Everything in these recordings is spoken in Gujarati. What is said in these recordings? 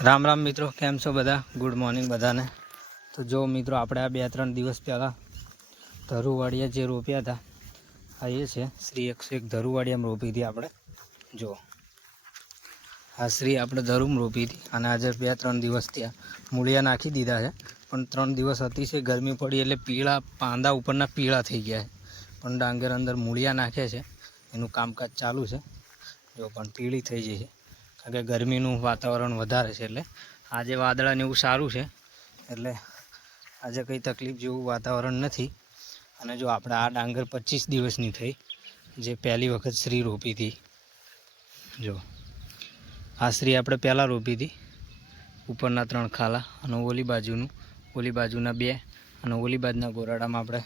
राम राम मित्रों, केम छो बधा? गुड मॉर्निंग बधाने। तो जो मित्रों આપણે આ 2-3 દિવસ પહેલાં ધરુવાડિયા જે રોપ્યા હતા આ એ છે શ્રી 101 ધરુવાડિયામાં રોપી હતી આપણે। જો આ શ્રી આપણે ધરુમાં રોપી હતી અને આજે 2-3 દિવસ ત્યાં મૂળિયા નાખી દીધા છે, પણ 3 દિવસ અતિશય ગરમી પડી એટલે પીળા પાંદા ઉપરના પીળા થઈ ગયા છે, પણ ડાંગર અંદર મૂળિયા નાખે છે એનું કામકાજ ચાલુ છે। જો પણ પીળી થઈ જશે કારણ કે ગરમીનું વાતાવરણ વધારે છે, એટલે આજે વાદળાને એવું સારું છે એટલે આજે કંઈ તકલીફ જેવું વાતાવરણ નથી। અને જો આપણે આ ડાંગર 25 દિવસની થઈ જે પહેલી વખત શ્રી રોપી હતી। જો આ શ્રી આપણે પહેલાં રોપી હતી, ઉપરના 3 ખાલા અને ઓલી બાજુના 2 અને ઓલી બાજુના ગોરાડામાં આપણે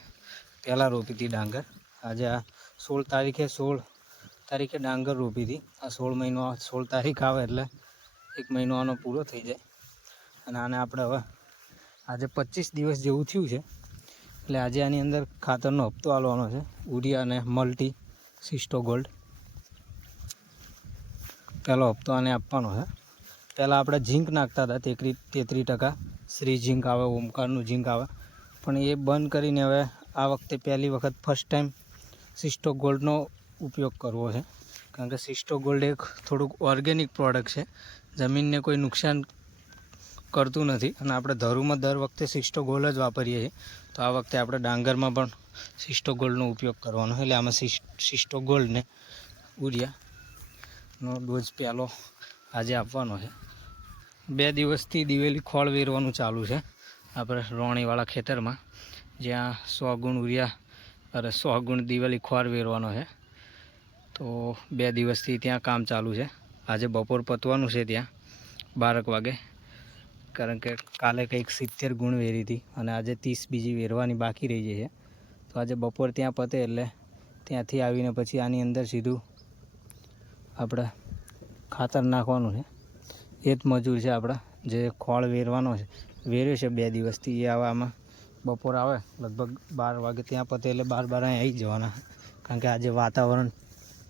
પહેલાં રોપી હતી ડાંગર। આજે આ 16 તારીખે ડાંગર રોપી હતી। આ 16 તારીખ આવે એટલે 1 મહિનો આનો પૂરો થઈ જાય અને આને આપણે હવે આજે 25 દિવસ જેવું થયું છે એટલે આજે આની અંદર ખાતરનો હપ્તો આલવાનો છે, યુરિયા અને મલ્ટી સિસ્ટો ગોલ્ડ પહેલો હપ્તો આને આપવાનો છે। પહેલાં આપણે ઝીંક નાખતા હતા 33% શ્રી ઝીંક આવે, ઓમકારનું ઝીંક આવે, પણ એ બંધ કરીને હવે આ વખતે પહેલી વખત ફર્સ્ટ ટાઈમ સિસ્ટો ગોલ્ડનો ઉપયોગ કરવો છે, કારણ કે સિસ્ટો ગોલ્ડ એક થોડુંક ઓર્ગેનિક પ્રોડક્ટ છે, જમીનને કોઈ નુકસાન કરતું નથી અને આપણે ધરુમાં દર વખતે સિસ્ટો ગોલ્ડ જ વાપરીએ છીએ, તો આ વખતે આપણે ડાંગરમાં પણ સિસ્ટો ગોલ્ડનો ઉપયોગ કરવાનો છે। એટલે આમાં સિસ્ટો ગોલ્ડને યુરિયાનો ડોઝ પહેલો આજે આપવાનો છે। 2 દિવસથી દિવેલી ખોળ વેરવાનું ચાલુ છે આપણે રોણીવાળા ખેતરમાં, જ્યાં 100 ગુણ યુરિયા 100 ગુણ દિવેલી ખોળ વેરવાનો છે। તો 2 દિવસથી ત્યાં કામ ચાલુ છે। આજે બપોર પતવાનું છે ત્યાં 12 વાગે, કારણ કે કાલે કંઈક 70 ગુણ વેરી હતી અને આજે 30 બીજી વેરવાની બાકી રહી જાય છે। તો આજે બપોર ત્યાં પતે એટલે ત્યાંથી આવીને પછી આની અંદર સીધું આપણે ખાતર નાખવાનું છે। એ જ મજૂર છે આપણા જે ખોળ વેરવાનો છે, વેર્યો છે 2 દિવસથી, એ આવામાં બપોર આવે લગભગ 12 વાગે ત્યાં પતે એટલે 12 અહીં આવી જવાના, કારણ કે આજે વાતાવરણ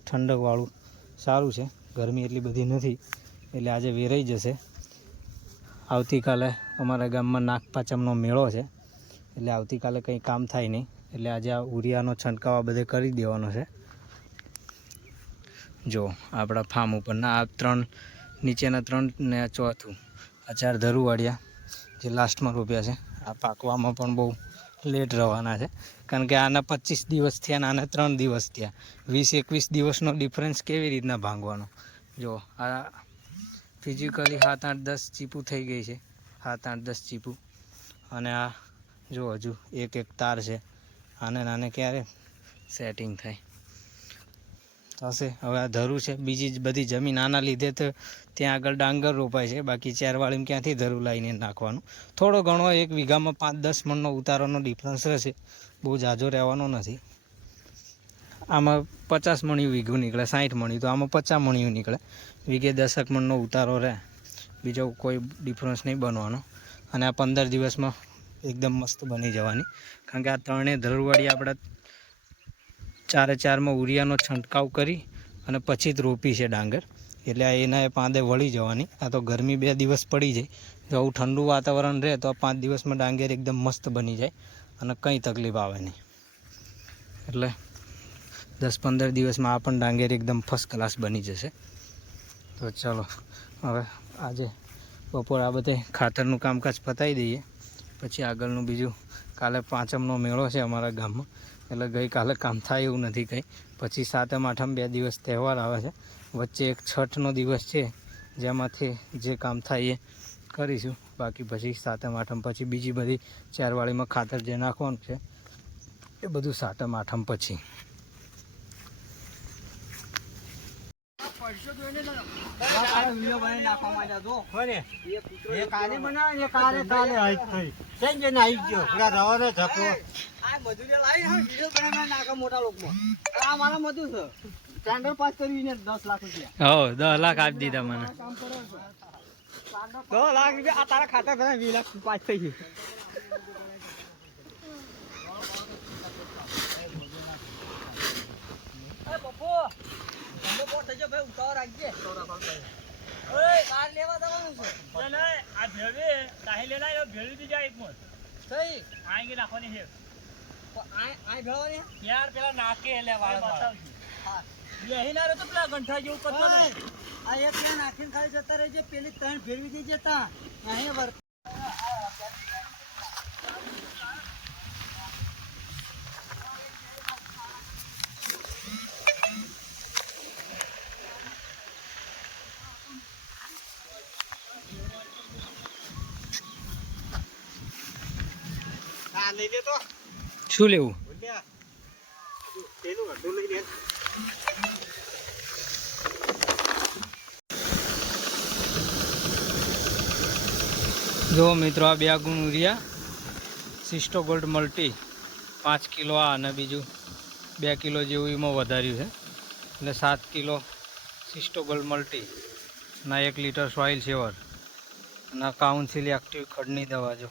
ઠંડકવાળું સારું છે, ગરમી એટલી બધી નથી એટલે આજે વેરાઈ જશે। આવતીકાલે અમારા ગામમાં નાગપાંચમનો મેળો છે એટલે આવતીકાલે કંઈ કામ થાય નહીં, એટલે આજે આ યુરિયાનો છંટકાવ આ બધે કરી દેવાનો છે। જો આપણા ફાર્મ ઉપરના આ 3 નીચેના 3 ને 4થું આ 4 ધરુવાડિયા જે લાસ્ટમાં રોપ્યા છે, આ પાકવામાં પણ બહુ લેટ રહેવાના છે, કારણ કે આના 25 દિવસ થયા અને આના 3 દિવસ થયા, 20-21 દિવસનો ડિફરન્સ કેવી રીતના ભાંગવાનો। જો આ ફિઝિકલી 7-8-10 ચીપું થઈ ગઈ છે, 7-8-10 ચીપું, અને આ જો હજુ એક તાર છે, આને ક્યારે સેટિંગ થાય થશે। હવે આ ધરું છે, બીજી બધી જમીન આના લીધે તો ત્યાં આગળ ડાંગર રોપાય છે, બાકી 4 વાળીમાં ક્યાંથી ધરું લાવીને નાખવાનું। થોડો ઘણો 1 વીઘામાં 5-10 મણનો ઉતારોનો ડિફરન્સ રહેશે, બહુ ઝાઝો રહેવાનો નથી। આમાં 50 મણિયું વીઘું નીકળે, 60 મણિયું, તો આમાં 50 મણિયું નીકળે, વીઘે 10 મણનો ઉતારો રહે, બીજો કોઈ ડિફરન્સ નહીં બનવાનો। અને આ 15 દિવસમાં એકદમ મસ્ત બની જવાની, કારણ કે આ 3 ધરુવાડી આપણે 4-4માં યુરિયાનો છંટકાવ કરી અને પછી જ રોપી છે ડાંગર, એટલે એના પાંદે વળી જવાની। આ તો ગરમી 2 દિવસ પડી જાય, જો આવું ઠંડુ વાતાવરણ રહે તો આ 5 દિવસમાં ડાંગર એકદમ મસ્ત બની જાય અને કંઈ તકલીફ આવે નહીં, એટલે 10-15 દિવસમાં આ પણ ડાંગર એકદમ ફર્સ્ટ ક્લાસ બની જશે। તો ચાલો હવે આજે બપોર આ બધે ખાતરનું કામકાજ પતાવી દઈએ, પછી આગળનું બીજું કાલે પાંચમનો મેળો છે અમારા ગામમાં, એટલે ગઈકાલે કામ થાય એવું નથી કંઈ। પછી 7મ-8મ 2 દિવસ તહેવાર આવે છે, વચ્ચે એક છઠનો દિવસ છે જેમાંથી જે કામ થાય એ કરીશું, બાકી પછી 7મ-8મ પછી બીજી બધી 4 વાળીમાં ખાતર જે નાખવાનું છે એ બધું 7મ-8મ પછી। હો 10 લાખ આપી દીધા મને, 10 લાખ રૂપિયા આ તારા ખાતા 20 લાખ પાસ થઈ ગયું। બાર લેવા જવાનું છે આ ભેળવી તાહી લેના એ ભેળવી દી જાય એક મોર સહી આંગી નાખવાની છે આ ભેળવાની યાર પેલા નાકે એટલે વાળ બતાવશું હા લેહી ના રે તો પેલા ગંઠા જેવું કરતો નહીં આ એક ત્યાં નાખીને ખાલી જતા રહેજે પેલી ત્રણ ભેળવી દી જતા અહીં વર શું લેવું જો મિત્રો આ 2 ગુણ યુરિયા સિસ્ટો ગોલ્ડ મલ્ટી 5 કિલો આ અને બીજું 2 કિલો જેવું એમાં વધાર્યું છે એટલે 7 કિલો સિસ્ટો ગોલ્ડ મલ્ટી ના 1 લીટર સોઇલ સેવર અને કાઉન્સિલ એક્ટિવ ખડની દવા જો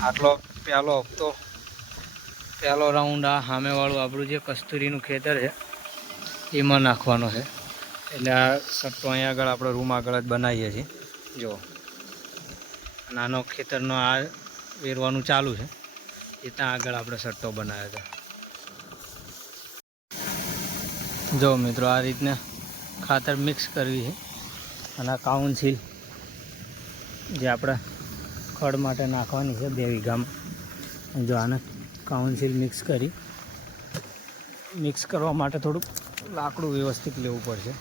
આટલો પહેલો હપ્તો પહેલો રાઉન્ડ આ સામેવાળું આપણું જે કસ્તુરીનું ખેતર છે એમાં નાખવાનો છે એટલે આ સટ્ટો અહીંયા આગળ આપણે રૂમ આગળ જ બનાવીએ છીએ જો નાનો ખેતરનો આ વેરવાનું ચાલુ છે એ ત્યાં આગળ આપણે સટ્ટો બનાવ્યો હતો જો મિત્રો આ રીતના ખાતર મિક્સ કરવી છે અને આ કાઉન્સિલ જે આપણે ખડ માટે નાખવાની છે 2 વીઘામાં જો આને કાઉન્સિલ મિક્સ કરવા માટે થોડુંક લાકડું વ્યવસ્થિત લેવું પડશે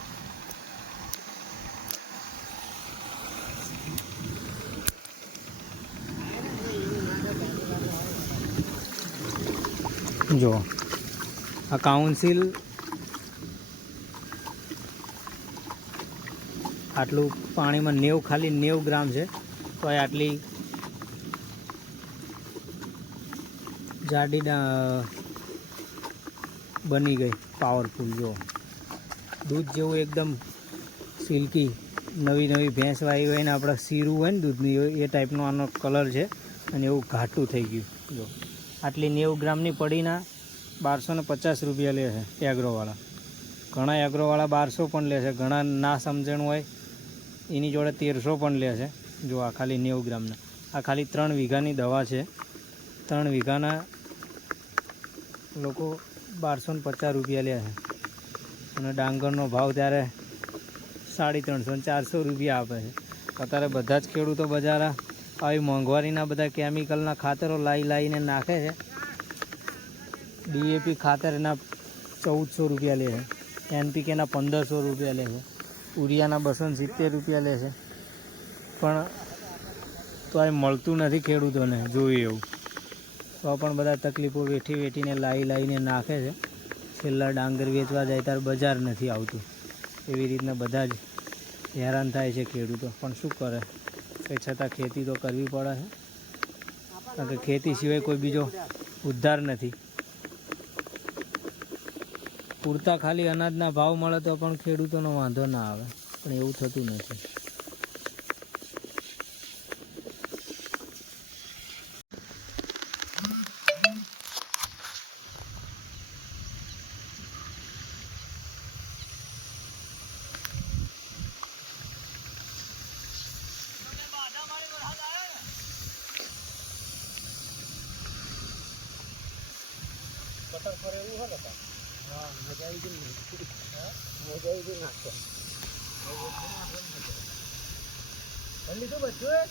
જો આ કાઉન્સિલ આટલું પાણીમાં 90 ખાલી 90 ગ્રામ છે તો આટલી જાડી બની ગઈ પાવરફુલ જો દૂધ જેવું એકદમ સિલ્કી નવી ભેંસ વાવી હોય ને આપણે શીરું હોય ને દૂધની એ ટાઈપનો આનો કલર છે અને એવું ઘાટું થઈ ગયું જો આટલી 90 ગ્રામની પડીના 1250 રૂપિયા લે છે એગ્રોવાળા ઘણા એગ્રોવાળા 1200 પણ લે છે ઘણા ના સમજણ હોય એની જોડે 1300 પણ લે છે જો આ ખાલી 90 ગ્રામના આ ખાલી 3 વીઘાની દવા છે 3 વીઘાના લોકો 1250 રૂપિયા લે છે અને ડાંગરનો ભાવ ત્યારે 350 400 રૂપિયા આપે છે અત્યારે બધા જ ખેડૂતો બજારા આવી મોંઘવારીના બધા કેમિકલના ખાતરો લાવીને નાખે છે DAP ખાતર એના 1400 રૂપિયા લે છે NPKના 1500 રૂપિયા લે છે યુરિયાના 270 રૂપિયા લે છે પણ તો આ મળતું નથી ખેડૂતોને જોયું એવું તો પણ બધા તકલીફો વેઠીને લાવીને નાખે છે છેલ્લા ડાંગર વેચવા જાય ત્યારે બજાર નથી આવતું એવી રીતના બધા જ હેરાન થાય છે ખેડૂતો પણ શું કરે કંઈ છતાં ખેતી તો કરવી પડે છે કારણ કે ખેતી સિવાય કોઈ બીજો ઉદ્ધાર નથી પૂરતા ખાલી અનાજના ભાવ મળે તો પણ ખેડૂતોનો વાંધો ના આવે પણ એવું થતું નથી હા મજા આવી ગઈ મજા આવી ગઈ નાખો લીધું બધું